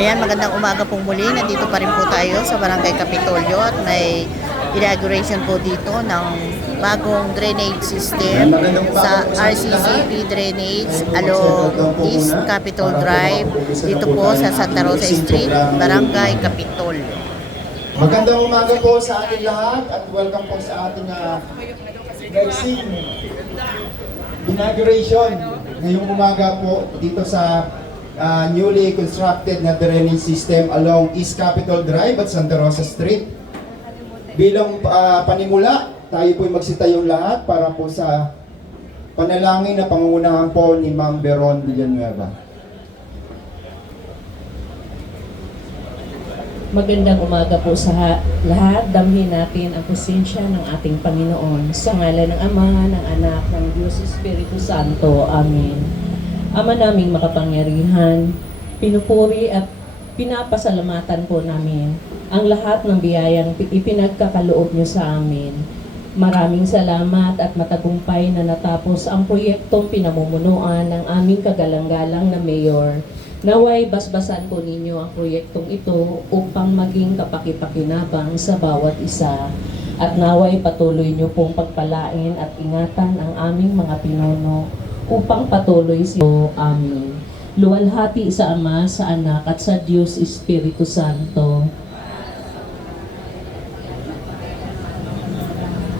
Ayan, magandang umaga pong muli. Nandito pa rin po tayo sa Barangay Kapitolyo at may inauguration po dito ng bagong drainage system sa RCCP Drainage along East Capitol Drive dito po sa Santa Rosa Street, Barangay Kapitolyo. Magandang umaga po sa ating lahat at welcome po sa ating vaccine inauguration ngayong umaga po dito sa newly constructed na drainage system along East Capitol Drive at Santa Rosa Street. Bilang panimula, tayo po'y magsitayong lahat para po sa panalangin na pangungunahan po ni Ma'am Beron Villanueva. Magandang umaga po sa lahat. Damhin natin ang presensya ng ating Panginoon. Sa ngalan ng Ama, ng Anak, ng Diyos Espiritu Santo. Amen. Ama naming makapangyarihan, pinupuri at pinapasalamatan po namin ang lahat ng biyayang ipinagkakaloob niyo sa amin. Maraming salamat at matagumpay na natapos ang proyektong pinamumunuan ng aming kagalang-galang na mayor. Naway basbasan po ninyo ang proyektong ito upang maging kapakipakinabang sa bawat isa. At naway patuloy niyo pong pagpalain at ingatan ang aming mga pinuno upang patuloy siyo. Amin. Luwalhati sa Ama, sa Anak at sa Diyos Espiritu Santo.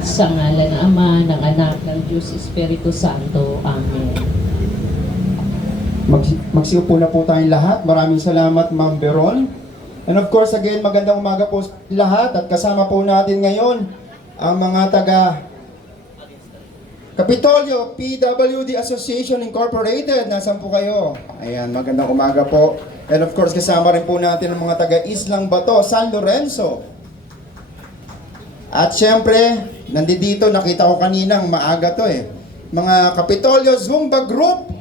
Sa ngalan ng Ama, ng Anak, ng Diyos Espiritu Santo. Amen. Magsiupo na po tayong lahat. Maraming salamat, Ma'am Beron. And of course, again, magandang umaga po lahat. At kasama po natin ngayon ang mga taga Kapitolyo PWD Association Incorporated. Nasaan po kayo? Ayan, magandang umaga po. And of course, kasama rin po natin ang mga taga Islang Bato, San Lorenzo. At syempre, nandito, nakita ko kaninang maaga to mga Kapitolyo Zumba Group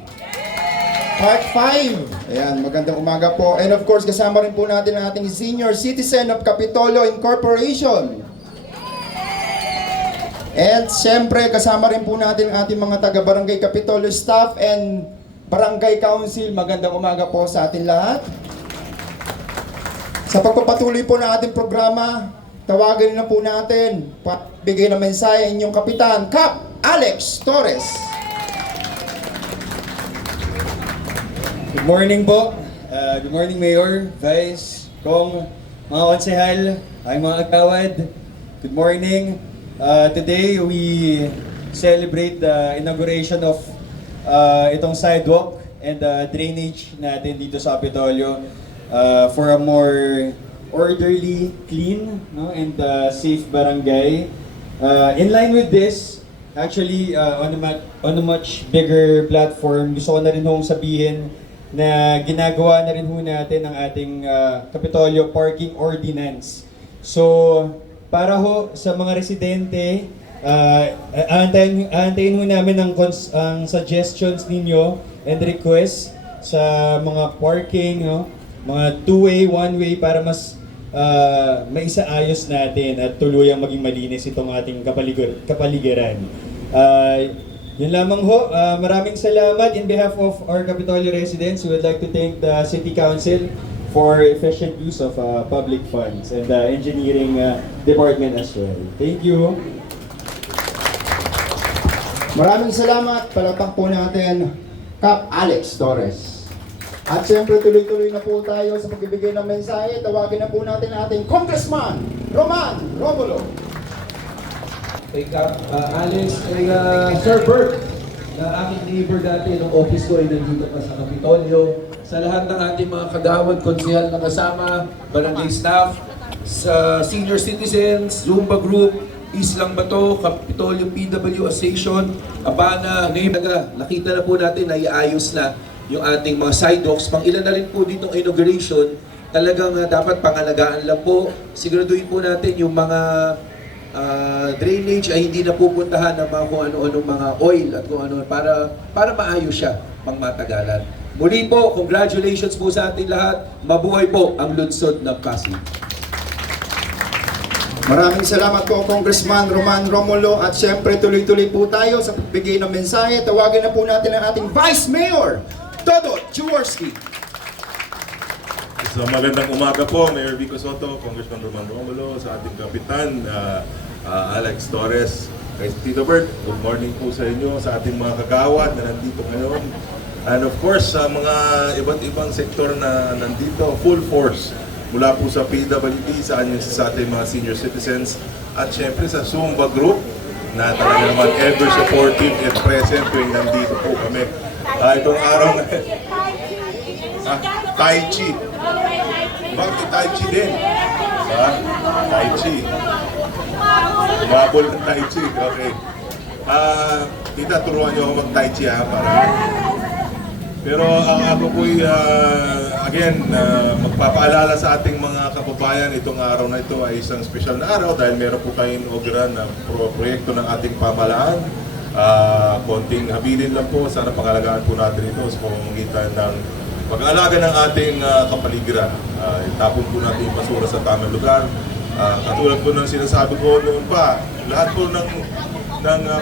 Part 5. Ayan, magandang umaga po. And of course, kasama rin po natin ang ating senior citizen of Kapitolyo Incorporation. And siyempre, kasama rin po natin ang ating mga taga-Barangay Kapitolyo staff and Barangay Council. Magandang umaga po sa ating lahat. Sa pagpapatuloy po ng ating programa, tawagan na po natin, bigay ng mensahe inyong kapitan, Cap Alex Torres. Good morning po. Good morning, Mayor, Vice, Kong, mga konsehal, ay mga agawad. Good morning. Today, we celebrate the inauguration of itong sidewalk and drainage natin dito sa Kapitolyo for a more orderly, clean, and safe barangay. In line with this, actually, on a much bigger platform, gusto ko na rin hong sabihin na ginagawa na rin ho natin ang ating Kapitolyo Parking Ordinance. So, para ho sa mga residente, aantayin ho namin ang suggestions ninyo and requests sa mga parking, mga two-way, one-way para mas maisaayos natin at tuluyang maging malinis itong ating kapaligiran. Yun lamang ho. Maraming salamat. In behalf of our Kapitolyo residents, we would like to thank the City Council for efficient use of public funds and the engineering department as well. Thank you. Maraming salamat. Palakpak po natin, Cap Alex Torres. At siyempre, tuloy-tuloy na po tayo sa pagbibigay ng mensahe. Tawagin na po natin ating Congressman Roman Romulo. Kay Cap Alex, kay Sir Bert, na aking neighbor dati nung office ko ay nandito pa sa Kapitolyo. Sa lahat ng ating mga kagawad, konsehal na kasama, barangay staff, sa senior citizens, Zumba Group, Islang Bato, Kapitolyo PW Association, Abana, ngayon nakita na po natin na iayos na yung ating mga sidewalks. Pang ilan na rin po ditong inauguration, talagang dapat pangalagaan lang po. Siguraduhin po natin yung mga drainage ay hindi na pupuntahan ng mga kung ano-anong mga oil at kung ano para maayos siya pang matagalan. Muli po, congratulations po sa ating lahat. Mabuhay po ang lungsod ng Pasig. Maraming salamat po, Congressman Roman Romulo. At siyempre, tuloy-tuloy po tayo sa pagbigay ng mensahe. Tawagin na po natin ang ating Vice Mayor, Todo Jaworski. So magandang umaga po, Mayor Vico Soto, Congressman Roman Romulo, sa ating kapitan, Alex Torres, kay Tito Bert. Good morning po sa inyo, sa ating mga kagawad na nandito ngayon. And of course, sa mga iba't ibang sektor na nandito, full force. Mula po sa PWD, sa ating mga senior citizens, at syempre sa Zumba Group, na talaga naman ever supportive and present tuwing nandito po kami. Itong araw na Tai Chi. Bakit Tai Chi din? Tai Chi. Umabol ng Tai Chi. Okay. Tita, turuan niyo ako mag-Tai Chi para... Pero ako po'y, again, magpapaalala sa ating mga kababayan, itong araw na ito ay isang special na araw dahil meron po tayong inauguran na proyekto ng ating pamahalaan. Konting habilin lang po, sana pangalagaan po natin ito sa pamamagitan ng pag-aalaga ng ating kapaligiran. Itapon po natin yung basura sa tamang lugar. Katulad po ng sinasabi ko noon pa, lahat po ng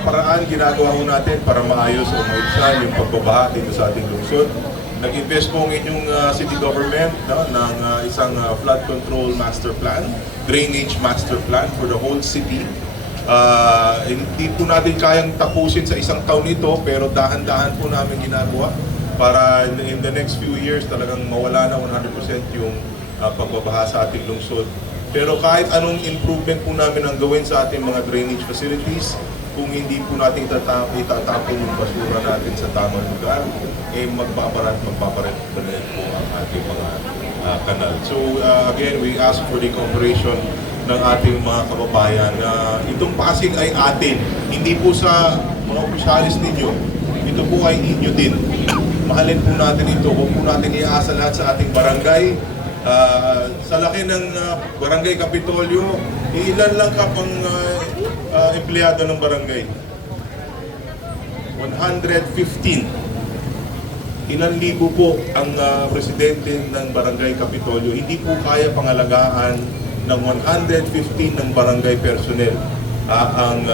paraan ginagawa ho natin para maayos o maibsan yung pagbabaha dito sa ating lungsod. Nag-invest po ang inyong city government ng isang flood control master plan, drainage master plan for the whole city. Hindi po natin kayang tapusin sa isang taon ito, pero dahan-dahan po namin ginagawa para in the next few years talagang mawala na 100% yung pagbabaha sa ating lungsod. Pero kahit anong improvement po namin ang gawin sa ating mga drainage facilities, kung hindi po natin itatapon yung basura natin sa tamang lugar, magbabarat po ang ating mga kanal. So again, we ask for the cooperation ng ating mga kababayan na itong Pasig ay atin, hindi po sa mga opisyalis ninyo, ito po ay inyo din. Mahalin po natin ito, huwag po natin iaasa lahat sa ating barangay. Sa laki ng Barangay Kapitolyo, ilan lang ka pang empleyado ng barangay? 115. Ilan libo po ang presidente ng Barangay Kapitolyo. Hindi po kaya pangalagaan ng 115 ng barangay personnel ang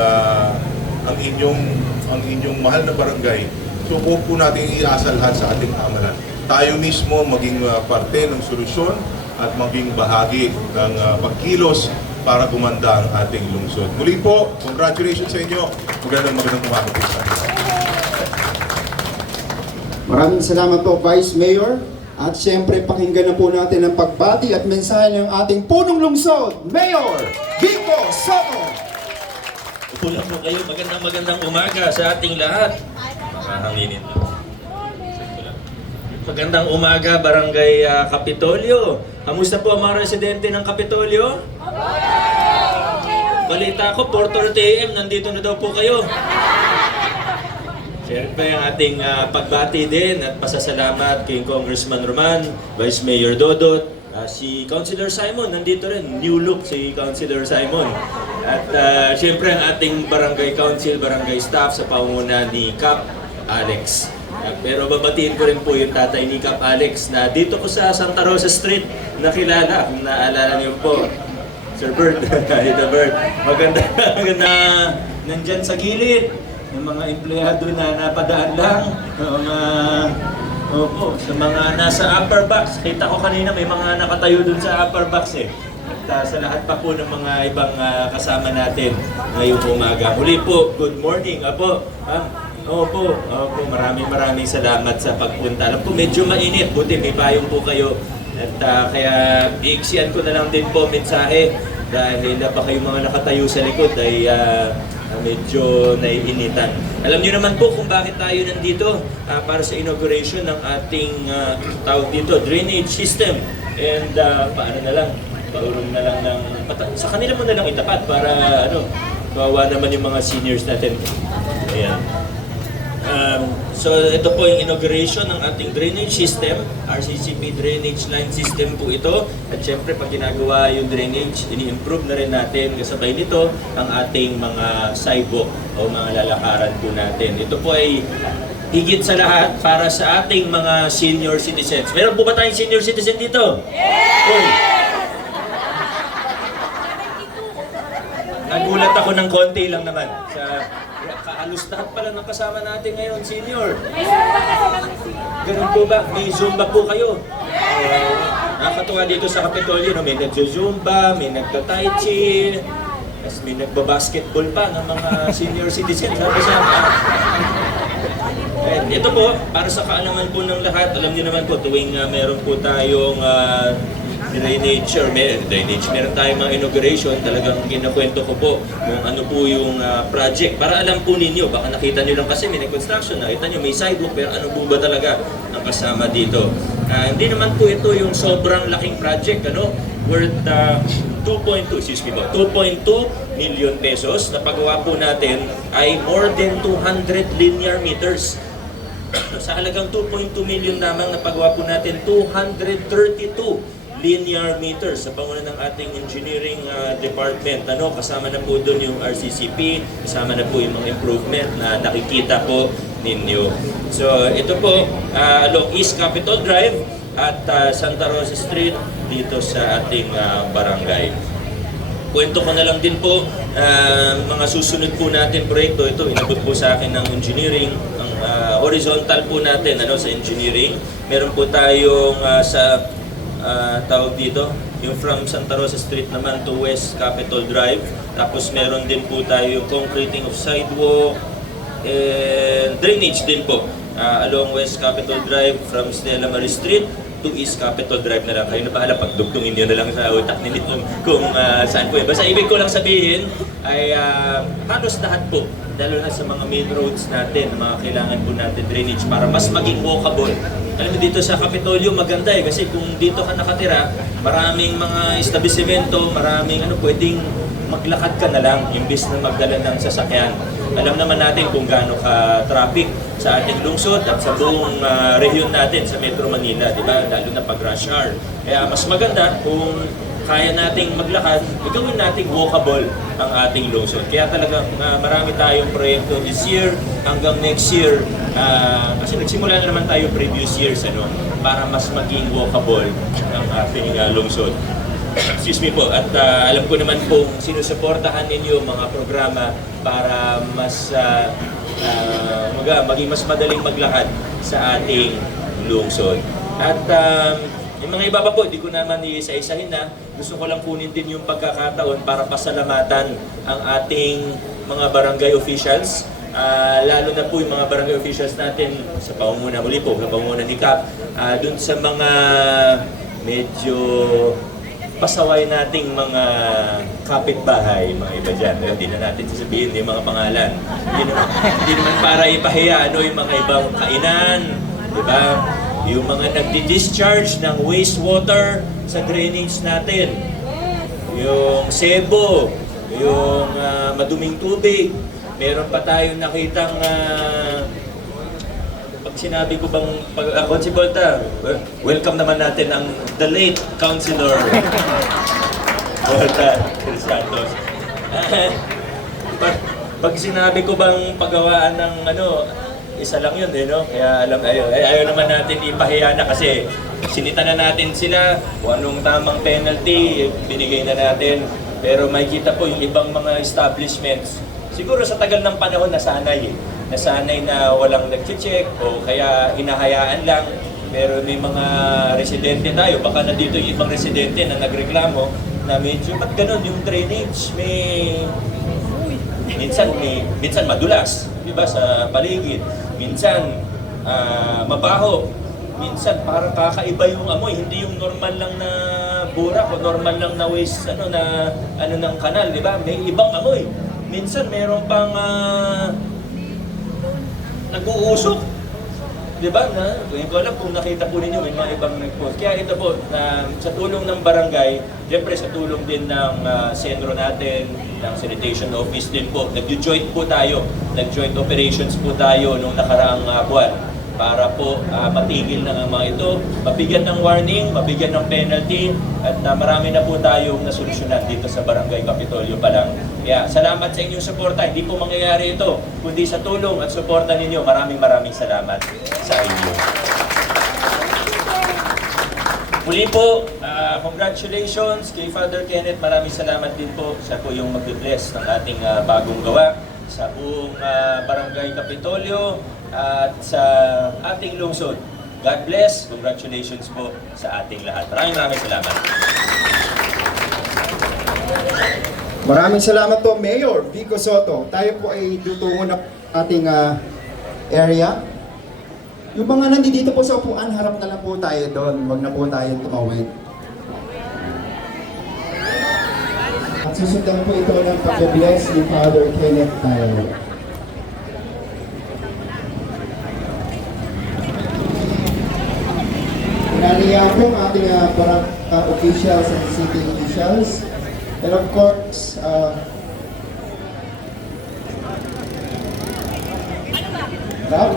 inyong mahal na barangay. So huwag po natin iasa lahat sa ating pamahalaan. Tayo mismo maging parte ng solusyon at maging bahagi ng pagkilos para gumanda ang ating lungsod. Muli po, congratulations sa inyo. Magandang umaga po sa inyo. Maraming salamat po, Vice Mayor. At siyempre, pakinggan na po natin ang pagbati at mensahe ng ating punong lungsod, Mayor Vico Soto. Upo lang po kayo. Magandang umaga sa ating lahat. Makahanginin to. Magandang umaga, Barangay Kapitolyo. Kamusta po ang mga residente ng Kapitolyo? Balita ko, 4:30 AM, nandito na daw po kayo. Siyempre ang ating pagbati din at pasasalamat kay Congressman Roman, Vice Mayor Dodot, si Councilor Simon, nandito rin, new look si Councilor Simon. At siyempre ang ating barangay council, barangay staff sa pangunguna ni Cap Alex. Pero babatiin ko rin po yung tatay ni Cap Alex na dito ko sa Santa Rosa Street nakilala, kung naalala niyo po. Sir Bert, Tito Bert, maganda nandyan sa gilid, yung mga empleyado na napadaan lang, sa mga nasa upper box. Kita ko kanina may mga nakatayo dun sa upper box eh. At sa lahat pa po ng mga ibang kasama natin ngayong umaga. Muli po, good morning. Opo, maraming salamat sa pagpunta. Alam po, medyo mainit. Buti may payong po kayo. At kaya iiksian ko na lang din po mensahe dahil na ba kayong mga nakatayo sa likod ay medyo naiinitan. Alam niyo naman po kung bakit tayo nandito para sa inauguration ng ating tawag dito, drainage system. And paano na lang, paurong na lang ng sa kanila mo na lang itapat para kawawa naman yung mga seniors natin. Ayan. So ito po yung inauguration ng ating drainage system, RCCP drainage line system po ito. At syempre pag ginagawa yung drainage, ini-improve na rin natin kasabay nito ang ating mga sidewalk o mga lalakaran po natin. Ito po ay higit sa lahat para sa ating mga senior citizens. Meron po ba tayong senior citizen dito? Yeah! Nagulat ako ng konti lang naman sa halos lahat pala ng kasama natin ngayon, senior. Ganun po ba? May Zumba po kayo? Nakakatuwa dito sa Kapitolyo, no? May nagjo-zumba, may nagta-tai chi, tapos may nagba-basketball pa ng mga senior citizens. Ito po, para sa kaalaman po ng lahat, alam niyo naman po, tuwing meron po tayong meron tayong mga inauguration, talagang kinakwento ko po kung ano po yung project. Para alam po ninyo, baka nakita nyo lang kasi may construction, nakita nyo may sidewalk, pero ano po ba talaga ang kasama dito. Hindi naman po ito yung sobrang laking project, worth 2.2 million pesos. Napagawa po natin ay more than 200 linear meters. Sa halagang 2.2 million lamang napagawa po natin 232 linear meters sa pangunan ng ating engineering department. Kasama na po doon yung RCCP, kasama na po yung mga improvement na nakikita po ninyo. So ito po, along East Capitol Drive at Santa Rosa Street dito sa ating barangay. Kwento ko na lang din po, mga susunod po natin proyekto. Ito, inabot po sa akin ng engineering, ang horizontal po natin sa engineering. Meron po tayong sa tawag dito, yung from Santa Rosa Street naman to West Capitol Drive. Tapos meron din po tayo concreting of sidewalk and drainage din po along West Capitol Drive from Stella Marie Street to East Capitol Drive na lang. Kayo na bahala, pagdugtungin nyo na lang sa utak nila kung saan po. Basta ibig ko lang sabihin ay halos lahat po, lalo na sa mga main roads natin, mga kailangan po natin drainage para mas maging walkable. Alam mo, dito sa Kapitolyo maganda kasi kung dito ka nakatira, maraming mga establishmento, maraming pwedeng maglakad ka na lang imbis na magdala ng sasakyan. Alam naman natin kung gaano ka-traffic sa ating lungsod at sa buong rehiyon natin sa Metro Manila, di ba? Lalo na pag rush hour. Kaya mas maganda kung kaya nating maglakad, gawin nating walkable ang ating lungsod. Kaya talagang marami tayong proyekto this year hanggang next year. Kasi nagsimula na naman tayo previous years para mas maging walkable ang ating lungsod. Excuse me po. At alam ko naman po sinusuportahan ninyo mga programa para mas maging mas madaling maglakad sa ating lungsod. At yung mga iba pa po, di ko naman iisa-isahin na. Gusto ko lang kunin din yung pagkakataon para pasalamatan ang ating mga barangay officials. Lalo na po yung mga barangay officials natin sa pangunguna muli po, sa pangunguna ni Cap, dun sa mga medyo pasaway nating mga kapitbahay, mga iba dyan. Hindi na natin sasabihin yung mga pangalan. Hindi naman para ipahiya yung mga ibang kainan, di ba? Yung mga nagdi-discharge ng wastewater sa drainage natin. Yung sebo, yung maduming tubig. Meron pa tayong nakitang pag sinabi ko bang Consi Volta, welcome naman natin ang the late Councilor Volta Santos. Pag sinabi ko bang paggawaan ng isa lang yun kaya ayaw naman natin ipahiya na kasi sinita na natin sila kung anong tamang penalty binigay na natin, pero makikita po yung ibang mga establishments siguro sa tagal ng panahon nasanay na walang nag-check o kaya hinahayaan lang, pero may mga residente tayo, baka na dito yung ibang residente na nagreklamo na medyo ba't ganun yung drainage, minsan madulas, di ba, sa paligid. Minsan mabaho, minsan parang kakaiba yung amoy, hindi yung normal lang na burak o normal lang na waste ng kanal, di ba? May ibang amoy. Minsan meron pang nag-uusok, di ba? Hindi ko alam kung nakita po ninyo may mga ibang nag-post. Kaya ito po, sa tulong ng barangay, siyempre sa tulong din ng sentro natin, ng sanitation office din po, nag-joint po tayo, nag-joint operations po tayo noong nakaraang buwan para po matigil na ang mga ito, mabigyan ng warning, mabigyan ng penalty, at marami na po tayong nasolusyonan dito sa Barangay Kapitolyo pa lang. Kaya salamat sa inyong suporta. Hindi po mangyayari ito, kundi sa tulong at suporta ninyo. Maraming salamat sa inyo. Muli po, congratulations kay Father Kenneth. Maraming salamat din po. Siya po yung mag-bless ng ating bagong gawa sa buong Barangay Kapitolyo at sa ating lungsod. God bless. Congratulations po sa ating lahat. Maraming salamat. Maraming salamat po, Mayor Vico Soto. Tayo po ay tutungo na ating area. Yung mga nandito po sa upuan, harap na lang po tayo doon. Huwag na po tayo tumawid. At susundan po ito ng pag-bless ni Father Kenneth Tayo. Naniya po ang ating parang officials and city officials. And of course, Rob?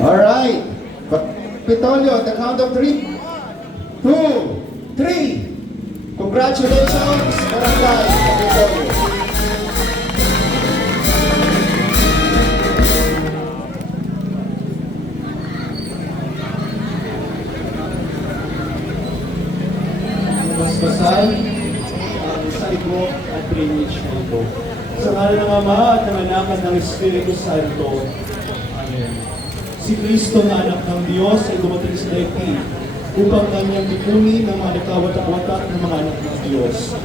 Alright. Pitolyo, the count of 3. 2, 3. Congratulations, Barangay Pitolyo. Basbasan ang sidewalk at drainage na ito. Sa ngalan ng Ama at ng Anak at ng Espiritu Santo. Amen. Si Kristo na anak ng Diyos ay dumating sa daigdig upang kanyang lipunin ang mga nagkawatak-watak ng mga anak ng Diyos.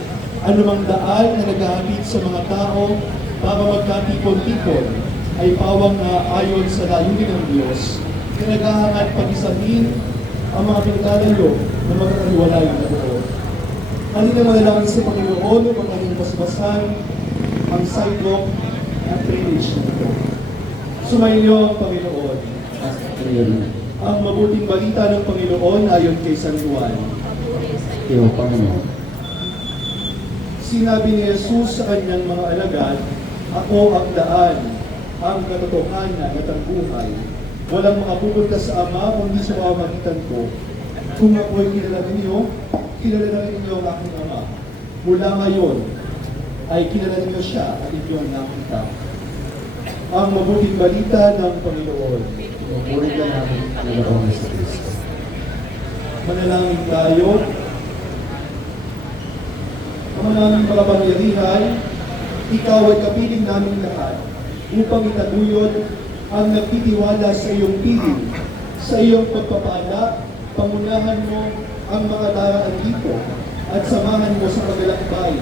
Anumang daan na naghahatid sa mga tao para magkatipon-tipon ay pawang ayon sa layunin ng Diyos. Pinaghahangat pag-isahin ang mga pinagdalayo na magkakahiwalay na buo. Kanina manalangin sa Panginoon upang kanyang basbasan ang sidewalk at drainage nito. Sumainyo ang Panginoon. Ang mabuting balita ng Panginoon ayon kay San Juan. Sinabi ni Jesus sa kanyang mga alagad, "Ako ang daan, ang katotohanan at ang buhay. Walang makapupunta sa Ama kung hindi sa pamamagitan ko. Kung ako'y kilala ninyo, kilala na rin ninyo ang aking Ama. Mula ngayon ay kilala ninyo siya at inyong nakita." Ang mabuting balita ng Panginoon. Purihin ka namin ang Panginoon sa Kristo. Manalangin tayo. Ama naming makapangyarihan, ikaw ay kapiling namin lahat upang itaguyod ang nagtitiwala sa iyong piling, sa iyong pagpapala, pangunahan mo ang mga daraan dito at samahan mo sa paglalakbay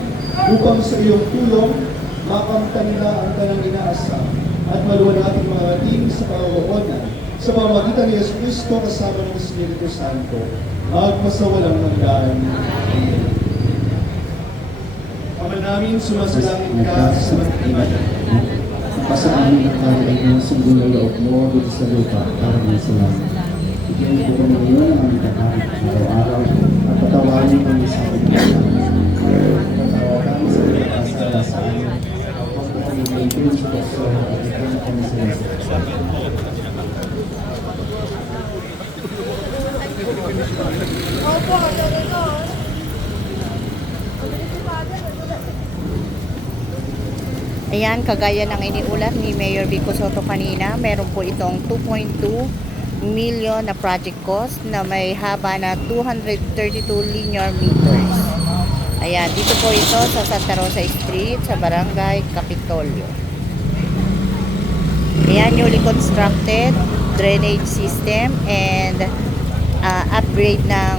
upang sa iyong tulong makamtan nila ang kanang inaasam at maluwalhating mga rating sa pangungkulan sa pamamagitan ni Yesu Cristo kasama ng Espiritu Santo magpasawalang hanggan. Ama namin, sumasalangit ka sa matiman. Pasaanin ang kahit ng sumbong na loob mo dito sa lupa para ng salamat. Bigyan ko kami ngayon ang aming kakain araw-araw at patawarin kami sa ating kasalanan. Patawa kami sa mga kasala sa amin. Huwag mo kami may pinisipasyon at ikaw kami sa nasa. Ayan, kagaya ng iniulat ni Mayor Vico Soto kanina, meron po itong 2.2 million na project cost na may haba na 232 linear meters. Ayan, dito po ito sa Santa Rosa Street, sa Barangay Capitolio. Ayan, newly constructed drainage system and upgrade ng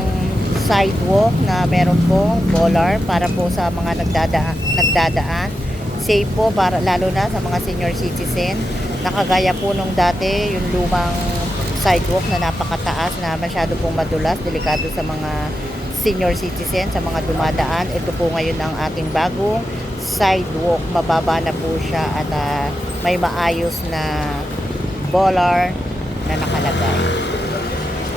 sidewalk na meron pong bollard para po sa mga nagdadaan. Safe po para lalo na sa mga senior citizen. Nakagaya po nung dati yung lumang sidewalk na napakataas na masyado pong madulas, delikado sa mga senior citizen, sa mga dumadaan. Ito po ngayon ang ating bagong sidewalk. Mababa na po siya at may maayos na bollard na nakalagay.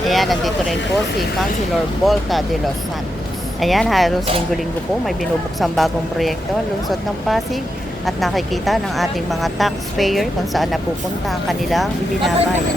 Ayan, nandito rin po si Councilor Volta de los Santos. Ayan, halos linggo-linggo po may binubuksang bagong proyekto, lungsod ng Pasig, at nakikita ng ating mga taxpayer kung saan napupunta ang kanilang ibinabayad.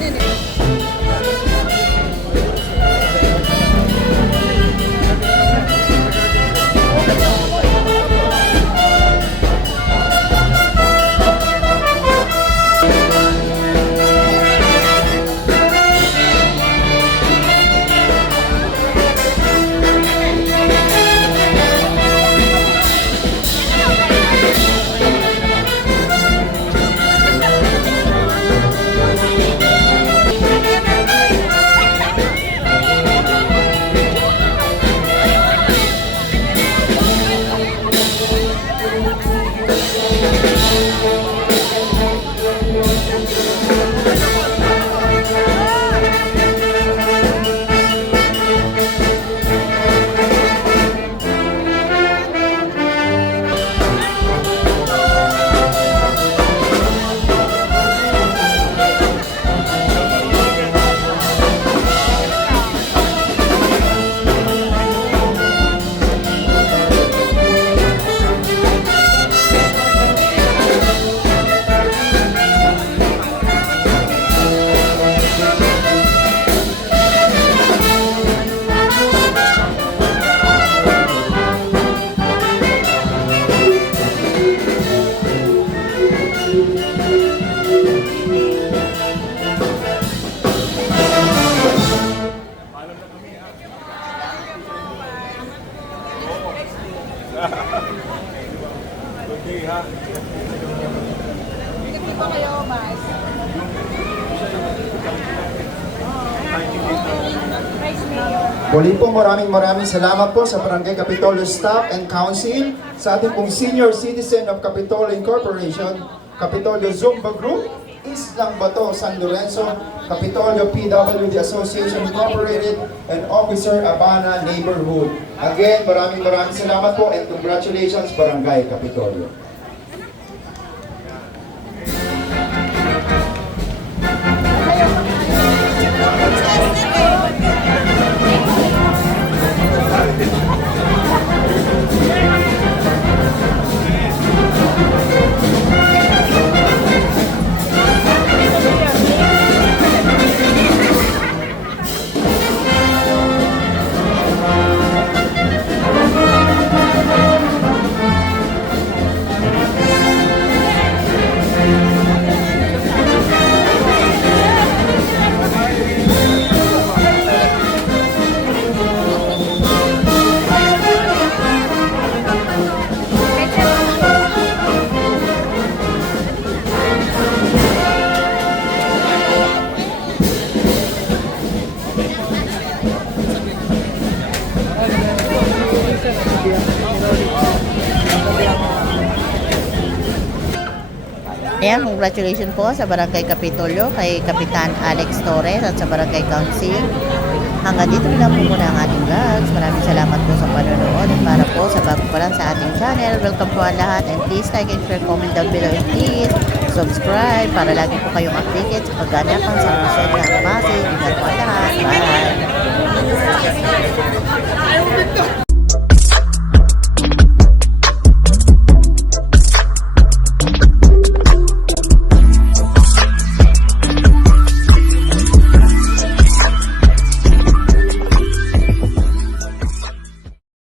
Muli po maraming salamat po sa Barangay Kapitolyo Staff and Council, sa ating pong Senior Citizen of Kapitolyo Incorporation, Kapitolyo Zumba Group, Islang Bato, San Lorenzo, Kapitolyo PWD Association Incorporated, and Officer Abana Neighborhood. Again, maraming salamat po and congratulations Barangay Kapitolyo. Ayan, congratulations po sa Barangay Kapitolyo kay Kapitan Alex Torres at sa Barangay Council. Hanggang dito lang po muna ang ating vlogs. Maraming salamat po sa panonood. At para po sa bago pa lang sa ating channel, welcome po ang lahat. And please like and share, comment down below. And please subscribe para lagi po kayong updated sa pagganap sa susunod na klase. Ingat po.